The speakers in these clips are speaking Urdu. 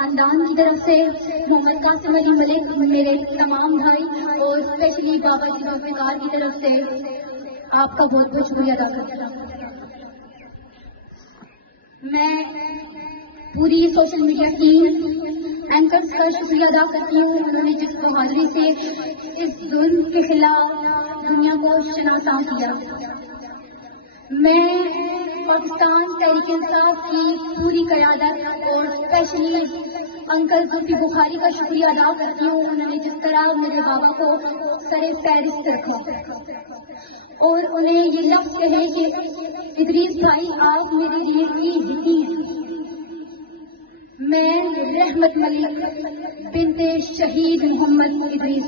خاندان کی طرف سے محمد قاسم علی ملک، میرے تمام بھائی اور اسپیشلی بابا جی ذوالفقار کی طرف سے آپ کا بہت بہت شکریہ ادا کرتا ہوں۔ میں پوری سوشل میڈیا ٹیم اینکرز کا شکریہ ادا کرتی ہوں، انہوں نے جس بہادری سے اس ظلم کے خلاف دنیا کو شناساں کیا۔ میں پاکستان تحریک انصاف کی پوری قیادت اور اسپیشلی انکل ذوالفی بخاری کا شکریہ ادا کرتی ہوں، انہوں نے جس طرح میرے بابا کو سر فہرست رکھا اور انہیں یہ لفظ کہے کہ ادریس بھائی آپ میرے لیے کی حدیث۔ میں رحمت ملک بنت شہید محمد ادریس،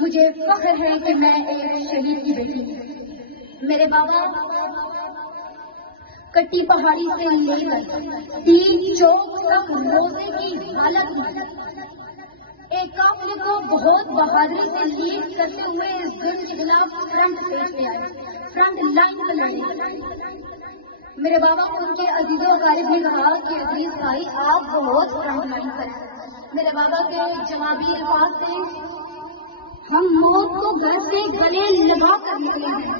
مجھے فخر ہے کہ میں ایک شہید کی بیٹی ہوں۔ میرے بابا کٹی پہاڑی سے لے کر تین چوک تک روزے کی حالت میں ایک قافلے کو بہت بہادری سے لیڈ کرتے ہوئے اس ظلم کے خلاف فرنٹ پیش پہ آئے، فرنٹ لائن پہ لڑے۔ میرے بابا کو ان کے عزیز و اقارب نے کہا کہ ادریس بھائی آپ بہت فرنٹ لائن پر ہیں۔ میرے بابا کے جوابی الفاظ سے ہم موت کو گھر سے گلے لگا کر نکلے ہیں،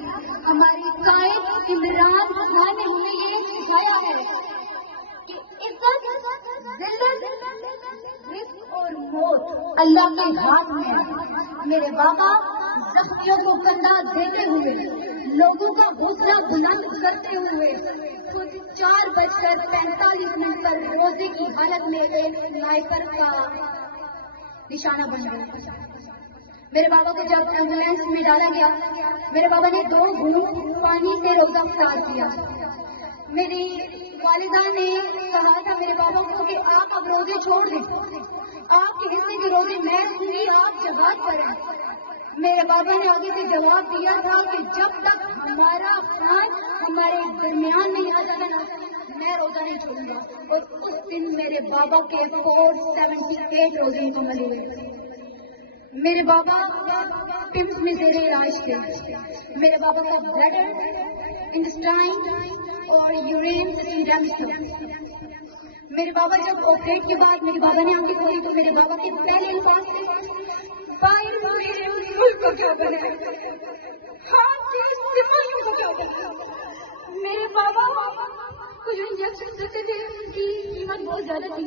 ہماری قائد عمران خان نے ہمیں یہ سکھایا ہے کہ عزت، ذلت، رزق اور موت اللہ کے ہاتھ میں ہے۔ میرے بابا زخمیوں کو کندھا دیتے ہوئے، لوگوں کا حوصلہ بلند کرتے ہوئے خود 4:45 پر روزے کی حالت میں ایک سنائپر کا نشانہ بن گئے۔ میرے بابا کو جب ایمبولینس میں ڈالا گیا، میرے بابا نے 2 گھونٹ پانی سے روزہ افطار کیا۔ میری والدہ نے کہا تھا میرے بابا کو کہ آپ اب روزے چھوڑ دیں، آپ کے حصے کے روزے میں رکھوں گی، آپ جہاد پر ہیں۔ میرے بابا نے آگے سے جواب دیا تھا کہ جب تک ہمارا خان ہمارے درمیان نہیں آ جاتا نا میں روزہ نہیں چھوڑوں گا۔ اور اس دن میرے بابا کے 478 روزے مکمل ہوئے۔ میرے بابا پمس میں زیر علاج تھے۔ میرے بابا کا بلیڈر، انٹسٹائن اور یورین ڈیمیج تھا۔ میرے بابا جب آپریٹ کے بعد میرے بابا نے آنکھیں کھولی تو میرے بابا کے پہلے الفاظ تھے بھائی میرے ملک کو کیا بنا ہے، ہاں سپاہیوں کو کیا بنا۔ میرے بابا کو جو انجیکشن دیتے تھے ان کی قیمت بہت زیادہ تھی،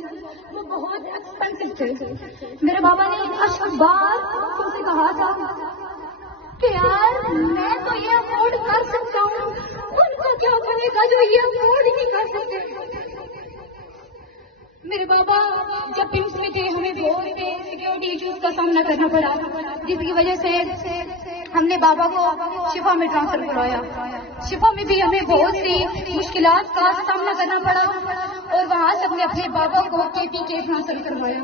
وہ بہت ایکسپینسو تھے۔ میرے بابا نے اشک بار ان سے کہا تھا کہ یار میں تو یہ افورڈ کر سکتا ہوں، ان کو کیا بنے گا جو یہ افورڈ نہیں کر سکتے۔ میرے بابا جب پمس میں تھے ہمیں بہت سے سیکورٹی ایشوز کا سامنا کرنا پڑا، جس کی وجہ سے ہم نے بابا کو شفا میں ٹرانسفر کروایا۔ شفا میں بھی ہمیں بہت سی مشکلات کا سامنا کرنا پڑا اور وہاں سے ہم نے اپنے بابا کو KP کے ٹرانسفر کروایا۔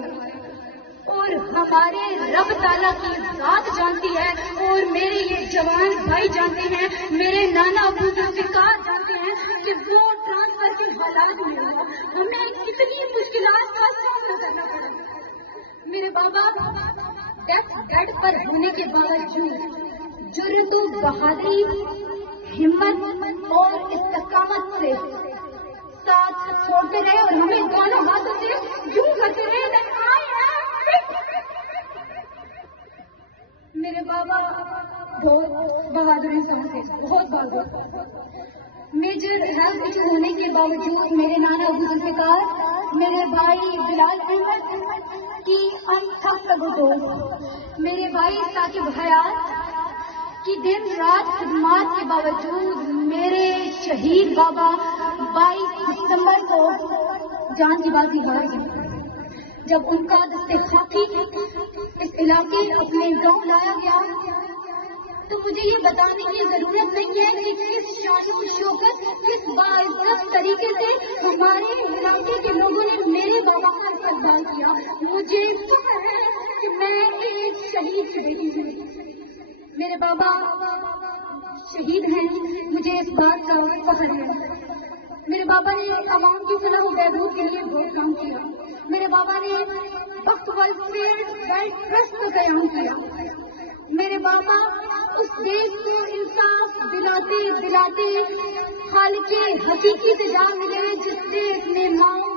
اور ہمارے رب تعالیٰ کی ذات جانتی ہے اور میرے یہ جوان بھائی جانتے ہیں، میرے نانا ابو ذوالفقار جانتے ہیں کہ وہ ٹرانسفر کے حالات میں ہمیں کتنی مشکلات کا سامنا کرنا پڑا۔ میرے بابا ڈیتھ بیڈ پر ہونے کے باوجود جرأت و بہادری، ہمت اور استقامت سے ساتھ چھوڑتے رہے اور ہمیں دونوں ہاتھوں سے یوں کرتے رہے۔ میرے بابا بہت بہادر انسان تھے، بہت بہادر۔ میجر ہیلتھ ایشو ہونے کے باوجود میرے نانا ابو ذوالفقار، میرے بھائی بلال احمد کی انتھک دوست، میرے بھائی ثاقب حیات کی دن رات خدمات کے باوجود میرے شہید بابا 22 دسمبر کو جان کی بازی ہار گئے جب ان کا دستے خاکی اس علاقے اپنے گاؤں لایا گیا۔ تو مجھے یہ بتانے کی ضرورت نہیں ہے کہ کس شان و شوکت، کس باعزت طریقے سے ہمارے علاقے کے لوگوں نے میرے بابا کا استقبال کیا۔ مجھے فخر ہے کہ میں ایک شہید کی بیٹی ہوں، میرے بابا شہید ہیں، مجھے اس بات کا فخر ہے۔ میرے بابا نے عوام کی فلاح و بہبود کے لیے بہت کام کیا۔ میرے بابا نے وقت ویلفیئر ٹرسٹ کو قیام کیا۔ میرے بابا اس دیش کو انصاف دلاتے دلاتے خالق حقیقی سے جا ملے جس نے اپنے ماں